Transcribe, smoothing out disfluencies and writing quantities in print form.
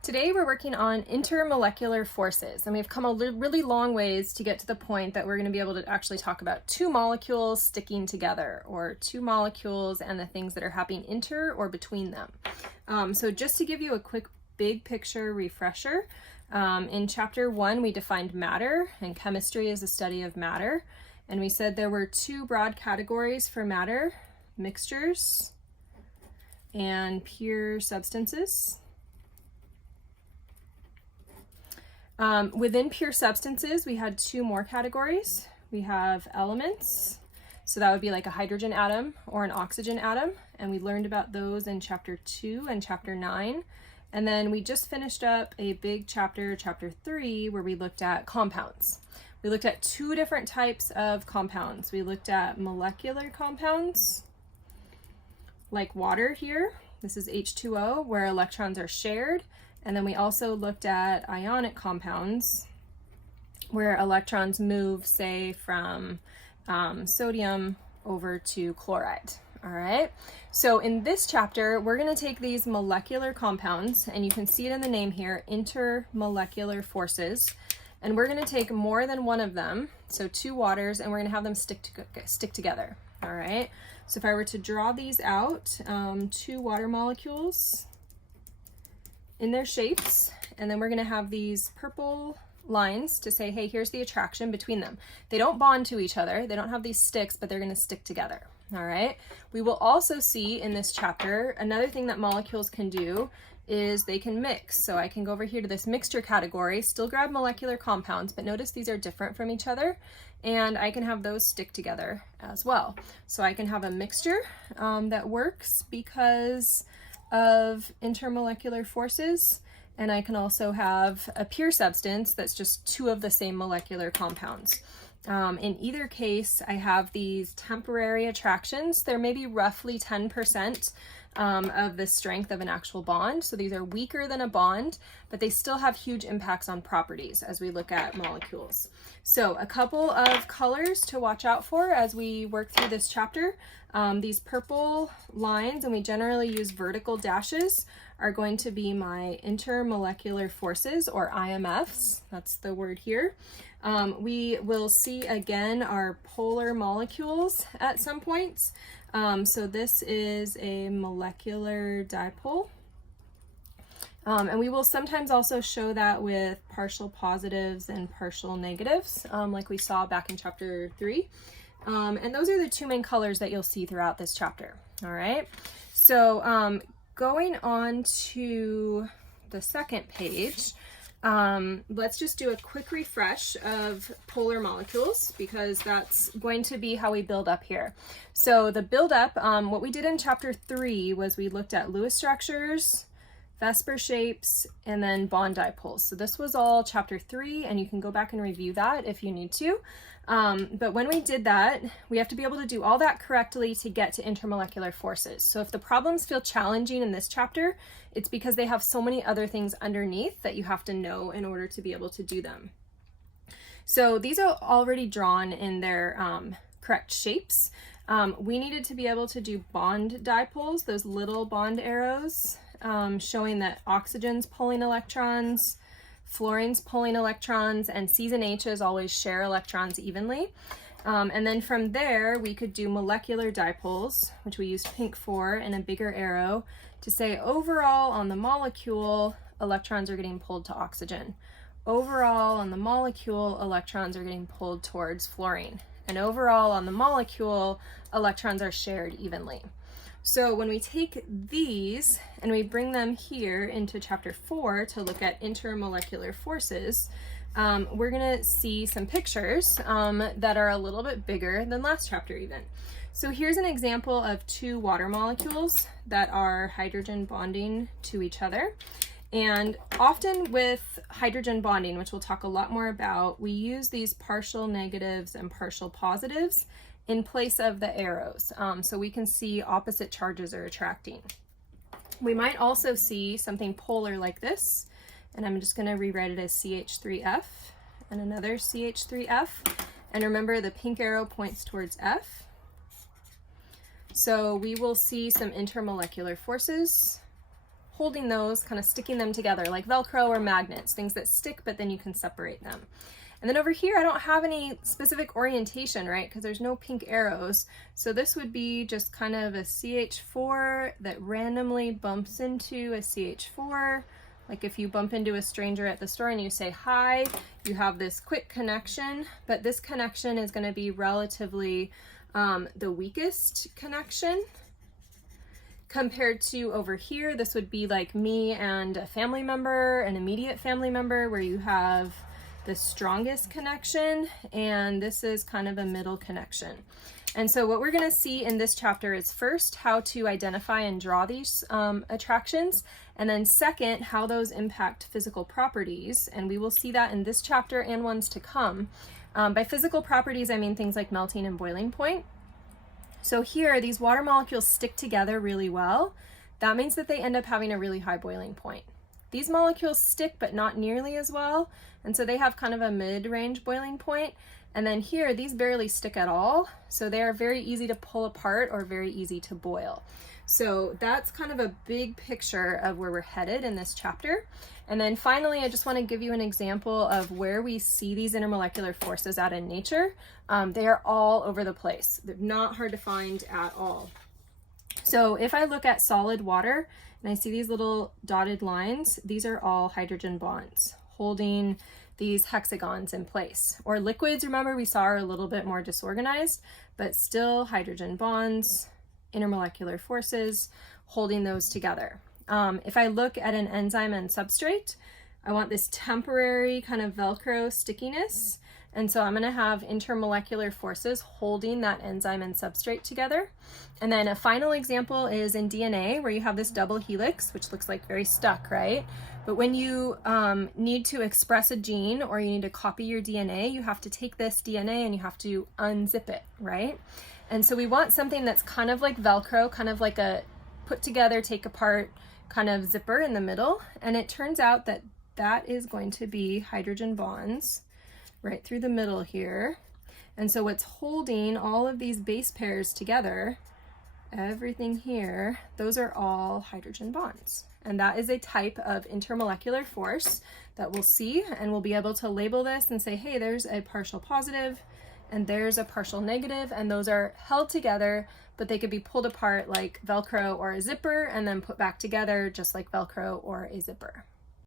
Today we're working on intermolecular forces, and we've come a really long ways to get to the point that we're going to be able to actually talk about two molecules sticking together, or two molecules and the things that are happening inter or between them. So just to give you a quick big picture refresher, in chapter 1 we defined matter, and chemistry is the study of matter, and we said there were two broad categories for matter: mixtures and pure substances. Within pure substances, we had two more categories. We have elements, so that would be like a hydrogen atom or an oxygen atom, and we learned about those in chapter 2 and chapter 9. And then we just finished up a big chapter, chapter 3, where we looked at compounds. We looked at two different types of compounds. We looked at molecular compounds, like water here. This is H2O, where electrons are shared. And then we also looked at ionic compounds, where electrons move, say, from sodium over to chloride. All right, so in this chapter, we're going to take these molecular compounds, and you can see it in the name here, intermolecular forces, and we're going to take more than one of them, so two waters, and we're going to have them stick together. All right, so if I were to draw these out, two water molecules in their shapes, and then we're going to have these purple lines to say, hey, here's the attraction between them. They don't bond to each other, they don't have these sticks, but they're going to stick together. All right, we will also see in this chapter another thing that molecules can do is they can mix. So I can go over here to this mixture category, still grab molecular compounds, but notice these are different from each other, and I can have those stick together as well. So I can have a mixture that works because of intermolecular forces, and I can also have a pure substance that's just two of the same molecular compounds. In either case, I have these temporary attractions. They're maybe roughly 10% of the strength of an actual bond. So these are weaker than a bond, but they still have huge impacts on properties as we look at molecules. So a couple of colors to watch out for as we work through this chapter. These purple lines, and we generally use vertical dashes, are going to be my intermolecular forces, or IMFs. That's the word here. We will see again our polar molecules at some points. So this is a molecular dipole. And we will sometimes also show that with partial positives and partial negatives, like we saw back in chapter 3. And those are the two main colors that you'll see throughout this chapter. All right, so going on to the second page, let's just do a quick refresh of polar molecules, because that's going to be how we build up here. So the build up, what we did in chapter 3 was we looked at Lewis structures, Vesper shapes, and then bond dipoles. So this was all chapter 3, and you can go back and review that if you need to. But when we did that, we have to be able to do all that correctly to get to intermolecular forces. So if the problems feel challenging in this chapter, it's because they have so many other things underneath that you have to know in order to be able to do them. So these are already drawn in their correct shapes. We needed to be able to do bond dipoles, those little bond arrows, showing that oxygen's pulling electrons, fluorine's pulling electrons, and C's and H's always share electrons evenly. And then from there, we could do molecular dipoles, which we used pink for, and a bigger arrow to say overall on the molecule, electrons are getting pulled to oxygen. Overall on the molecule, electrons are getting pulled towards fluorine. And overall on the molecule, electrons are shared evenly. So when we take these and we bring them here into chapter 4 to look at intermolecular forces, we're going to see some pictures that are a little bit bigger than last chapter even. So here's an example of two water molecules that are hydrogen bonding to each other. And often with hydrogen bonding, which we'll talk a lot more about, we use these partial negatives and partial positives in place of the arrows, so we can see opposite charges are attracting. We might also see something polar like this, and I'm just going to rewrite it as CH3F and another CH3F, and remember the pink arrow points towards F. So we will see some intermolecular forces holding those, kind of sticking them together like Velcro or magnets, things that stick, but then you can separate them. And then over here, I don't have any specific orientation, right? Because there's no pink arrows. So this would be just kind of a CH4 that randomly bumps into a CH4. Like if you bump into a stranger at the store and you say hi, you have this quick connection, but this connection is going to be relatively the weakest connection compared to over here. This would be like me and a family member, an immediate family member, where you have the strongest connection, and this is kind of a middle connection. And so what we're going to see in this chapter is first how to identify and draw these attractions, and then second how those impact physical properties, and we will see that in this chapter and ones to come. By physical properties, I mean things like melting and boiling point. So here, these water molecules stick together really well. That means that they end up having a really high boiling point. These molecules stick, but not nearly as well, and so they have kind of a mid-range boiling point. And then here, these barely stick at all, so they are very easy to pull apart or very easy to boil. So that's kind of a big picture of where we're headed in this chapter. And then finally, I just want to give you an example of where we see these intermolecular forces out in nature. They are all over the place. They're not hard to find at all. So if I look at solid water and I see these little dotted lines, these are all hydrogen bonds holding these hexagons in place. Or liquids, remember, we saw are a little bit more disorganized, but still hydrogen bonds, intermolecular forces, holding those together. If I look at an enzyme and substrate, I want this temporary kind of Velcro stickiness. And so I'm going to have intermolecular forces holding that enzyme and substrate together. And then a final example is in DNA, where you have this double helix, which looks like very stuck, right? But when you need to express a gene or you need to copy your DNA, you have to take this DNA and you have to unzip it, right? And so we want something that's kind of like Velcro, kind of like a put together, take apart kind of zipper in the middle. And it turns out that that is going to be hydrogen bonds right through the middle here. And so what's holding all of these base pairs together, everything here, those are all hydrogen bonds. And that is a type of intermolecular force that we'll see, and we'll be able to label this and say, hey, there's a partial positive and there's a partial negative, and those are held together, but they could be pulled apart like Velcro or a zipper and then put back together just like Velcro or a zipper.